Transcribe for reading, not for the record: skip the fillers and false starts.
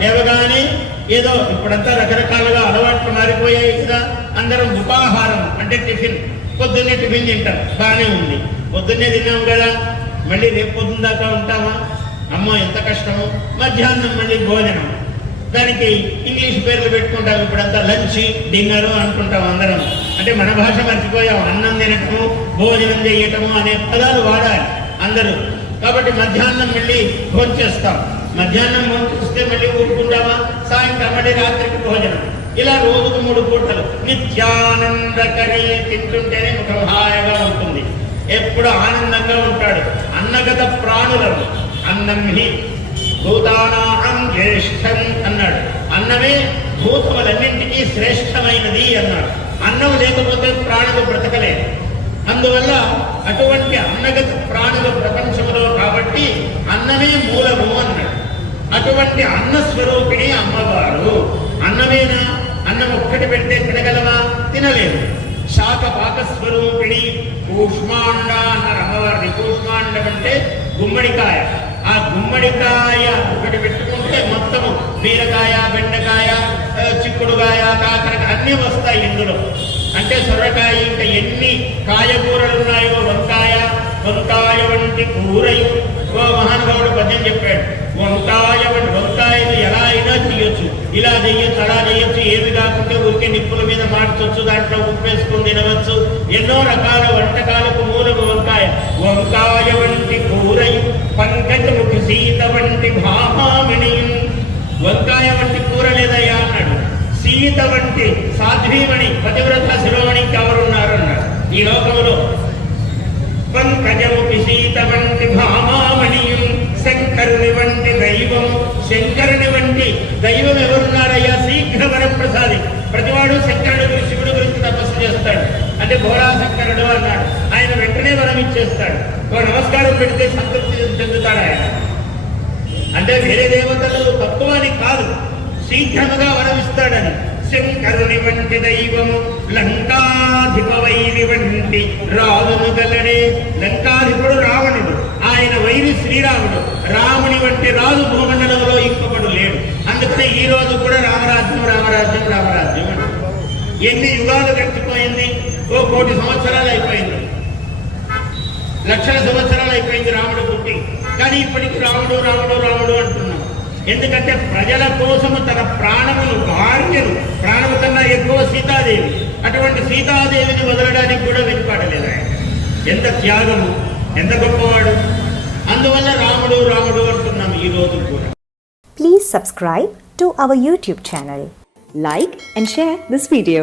లేవగానే ఏదో ఇప్పుడంతా రకరకాలుగా అలవాట్లు మారిపోయాయి కదా, అందరం ఉపాహారం అంటే టిఫిన్, పొద్దున్నే టిఫిన్ తింటాం, బాగానే ఉంది. పొద్దున్నే తిన్నాం కదా, మళ్ళీ రేపు పొద్దున్న దాకా ఉంటామా? అమ్మో ఎంత కష్టము. మధ్యాహ్నం మళ్ళీ భోజనం, దానికి ఇంగ్లీష్ పేర్లు పెట్టుకుంటాం. ఇప్పుడంతా లంచ్ డిన్నరు అనుకుంటాం అందరం. అంటే మన భాష మర్చిపోయాం. అన్నం తినటము భోజనం చేయటము అనే పదాలు వాడాలి అందరూ. కాబట్టి మధ్యాహ్నం మళ్ళీ భోంచేస్తాం. మధ్యాహ్నం భోంచేస్తే మళ్ళీ ఊరుకుంటామా? సాయంత్రం మళ్ళీ రాత్రికి భోజనం. ఇలా రోజుకు 3 పూటలు నిత్యానందకరి తింటుంటేనే ముఖం హాయిగా ఉంటుంది, ఎప్పుడు ఆనందంగా ఉంటాడు. అన్నగత ప్రాణులను అన్నం హి భూతానాం జ్యేష్ఠం అన్నాడు. అన్నమే భూతములన్నింటికీ శ్రేష్టమైనది అన్నాడు. అన్నం లేకపోతే ప్రాణులు బ్రతకలేదు. అందువల్ల అటువంటి అన్నగత ప్రాణుల ప్రపంచంలో కాబట్టి అన్నమే మూలము అన్నాడు. అటువంటి అన్నస్వరూపిణి అమ్మవారు. అన్నమేనా? అన్నం ఒక్కటి పెడితే తినగలమా? తినలేదు. శాఖ పాకస్వరూపిణి కూష్మాండ అన్నారు అమ్మవారిని. కూష్మాండం అంటే గుమ్మడికాయ. ఆ గుమ్మడికాయ ఒకటి పెట్టుకుంటే మొత్తము బీరకాయ, బెండకాయ, చిక్కుడుకాయ, కాకరకాయ అన్నీ వస్తాయి ఇందులో. అంటే సొరకాయ, ఇంకా ఎన్ని కాయకూరలు ఉన్నాయో, వంకాయ వంటి కూరయు. ఓ మహానుభావుడు పద్యం చెప్పాడు, వంకాయను ఎలా అయినా చేయొచ్చు, ఇలా చేయొచ్చు, అలా చేయొచ్చు, ఏది కాకుంటే ఊరికే నిప్పుల మీద మార్చొచ్చు, దాంట్లో ఉప్పేసుకుని తినవచ్చు. ఎన్నో రకాల వంటకాలకు మూలము వంకాయ. వంకాయ వంటి కూరయు పంకజముఖి సీత వంటి భామామణి. వంకాయ వంటి కూర లేదయ్యా అన్నాడు. సీత వంటి సాధ్వీమణి, పతివ్రత శిరోమణి ఎవరున్నారు అన్నాడు ఈ లోకంలో. పంకజముఖి సీత వంటి భామామణియం శంకరుని వంటి దైవం. శంకరుని వంటి దైవం ఎవరున్నారయ్యా? శీఘ్ర వరప్రసాది. ప్రతివాడు శంకరుడు శివుడు గురించి తపస్సు చేస్తాడు. అంటే భోళా శంకరుడు అన్నాడు. ఆయన వెంటనే వరం ఇచ్చేస్తాడు. ఒక నమస్కారం పెడితే సంతృప్తి చెందుతాడు ఆయన. అంటే వేరే దేవతలు తక్కువ అని కాదు, శీఘ్రముగా వరమిస్తాడని. శంకరుని వంటి దైవము లంకాధిప వైరి వంటి రావణు గలడే. లంకాధిపుడు రావణుడు, ఆయన వైరి శ్రీరాముడు. రాముని వంటి రాజు భూమండలంలో ఇంకొకడు లేడు. అందుకనే ఈ రోజు కూడా రామరాజ్యం రామరాజ్యం రామరాజ్యం అంటారు. ఎన్ని యుగాలు గడిచిపోయింది? 1 కోటి సంవత్సరాలు అయిపోయింది, లక్షల సంవత్సరాలు అయిపోయింది రాముడు పుట్టి. కానీ ఇప్పటికి రాముడు రాముడు రాముడు అంటున్నాం. ఎందుకంటే ప్రజల కోసము తన ప్రాణమును, భార్యను, ప్రాణము కన్నా ఎక్కువ సీతాదేవి, అటువంటి సీతాదేవిని వదలడానికి కూడా వెనుకాడలేదు ఆయన. ఎంత త్యాగము, ఎంత గొప్పవాడు. అందువల్ల రాముడు రాముడు అంటున్నాం ఈ రోజు కూడా. Please subscribe to our YouTube channel. Like and share this video.